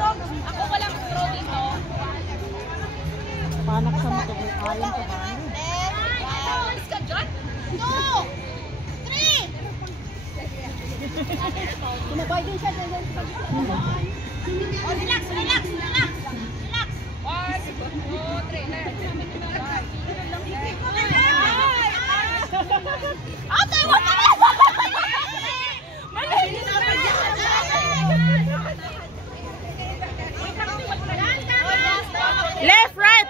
Ako walang straw dito. Panak sa mga ayon ka ba? Alis ka dyan? 2, 3. Kinabay din siya. Oh, relax. 1, 2, 3.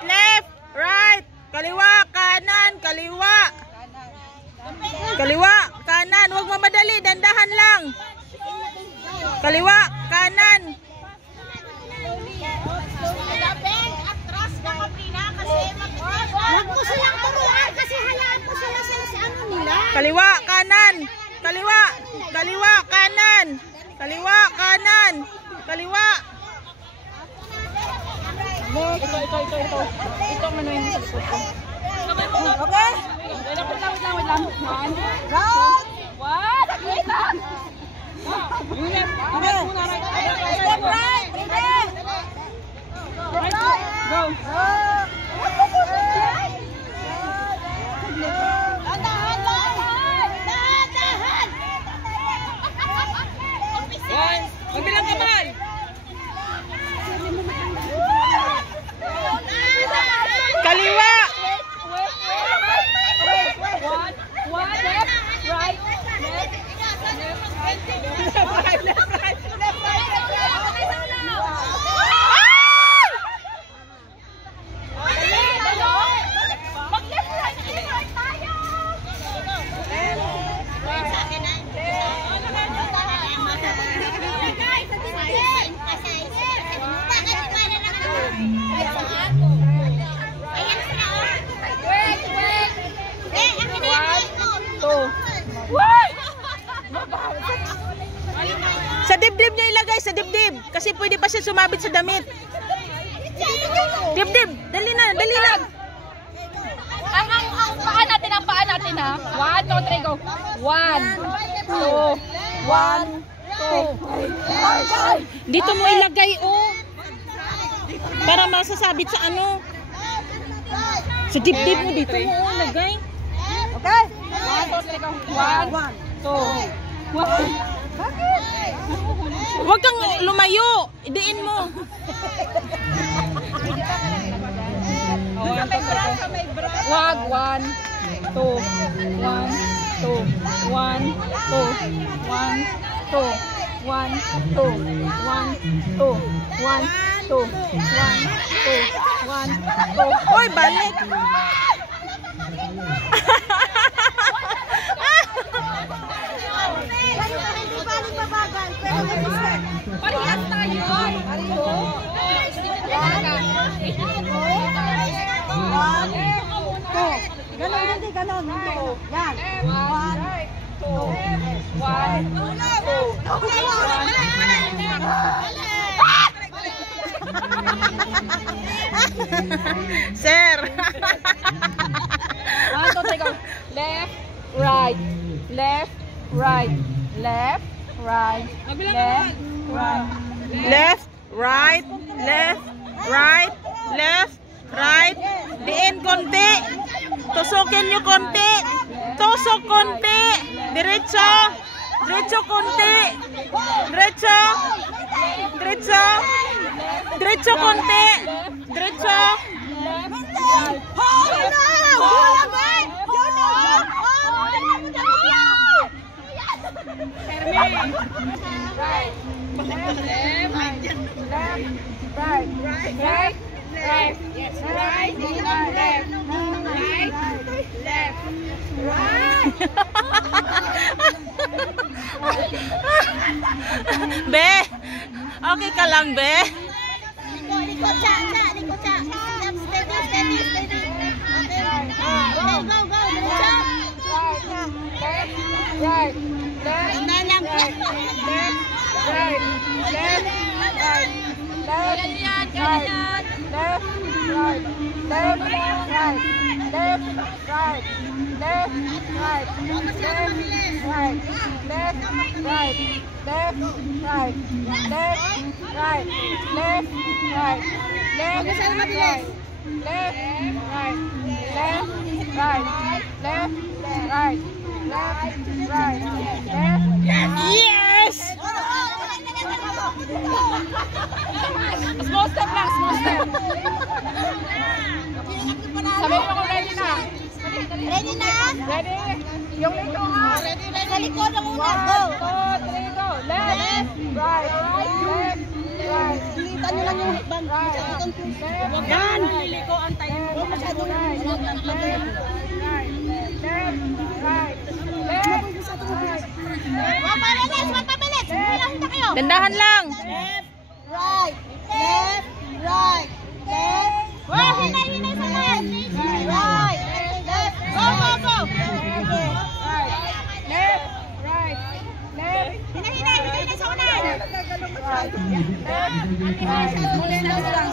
Left, right. Kaliwa, kanan, kaliwa. Kaliwa, kanan. Huwag mamadali, dandahan lang. Kaliwa, kanan. Atras ka Katrina kasi Huwag ko silang turuan kasi halaan ko sila sa ano nila. Kaliwa, kanan. Kaliwa, kanan. Kaliwa, kanan. Kaliwa. Ito. Ito ang ano yung sa likod ko. Okay? Wait lang. Right. Wait lang. Step right. Go. Magbilang kamay. Kaliwa. One, left, right, Sa dibdib niya ilagay, sa dibdib. Kasi pwede pa siya sumabit sa damit. Dibdib, dali na. ang paa natin ha. 1, 2, 3, go. 1, 2, 1, 2. Dito mo ilagay, oh. Para masasabit sa ano. Sa dibdib mo dito mo, oh, ilagay. Okay. 1, 2, 3, go. 1, 2, 1. Huwag kang lumayo. Idiin mo. Wag. 1, 2, 1, 2, 1, 2, 1, 2, 1, 2, 1, 2, 1, 2, 1, 2, 1, 2. Oy, balik. Parehas tayo. Ganon. Yan. 1, 2, 1, 2. Sir. 1, 2, 3, go. Left, right, left, right, left, right, left, right. Left, right, left, right, left, right. Diin konti. Tusukin nyo konti. Tusok konti. Diretso. Diretso konti. Diretso. Diretso. Diretso konti. Diretso. Be, okay ka lang, Be? Likod siya. Steady. Go. Right, left, right. left, right, left, right, left, right, left, right, left, right, left, right, left, right, left, right, left. Yes! Small step lang, small step. Sabihin mo kung ready na. Ready na? Ready? Yung lito ha. Sa likod na muna. 1, 2, 3, go. Left, right, left, right. Ilitan nyo lang yung hikban. Left, Yan! Liliko ang tayo. Masyadong right, left, right, left, right. Wag pabilis! Hinta kayo! Dandahan lang. Right! Left! Right! Left! Wow! Hinay sa left! Right! Left! Go! Left, right, left. Hinay sa unan! Right, left,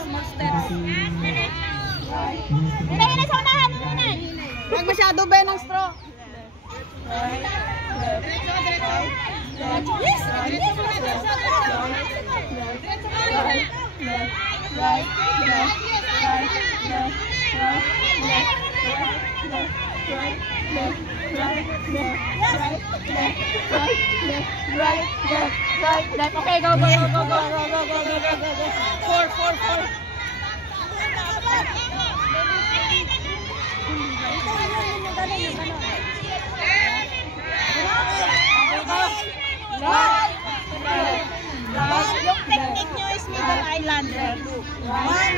small steps. Hinay sa unahan! Huwag masyado ba ng straw? Right, left. Okay, go. 4. Yung technique nyo is middle islander. 1, 2, 1,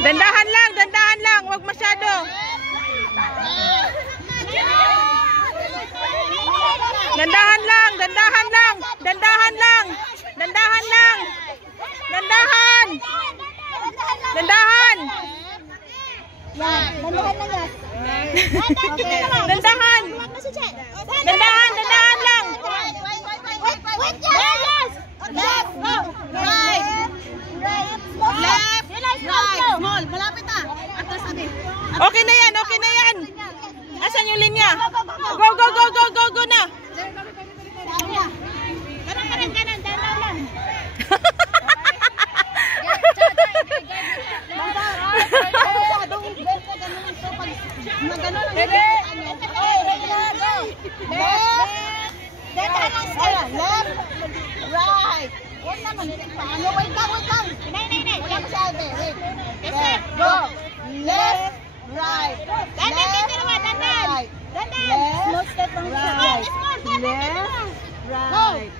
Dandahan lang. Wag masyado. Dandahan lang. Dandahan. Dandahan. Dandahan lang. Left, right, small, malapit na. Atras sabi. Okay na yan. Asan yung linya? Go na. Kanan, dalaw lang. Left, right. Huwag naman, paano? Wait lang. Hinay. Wala masyado. Wait. Go. Left, right. Dandan. Small step lang siya. Left, right.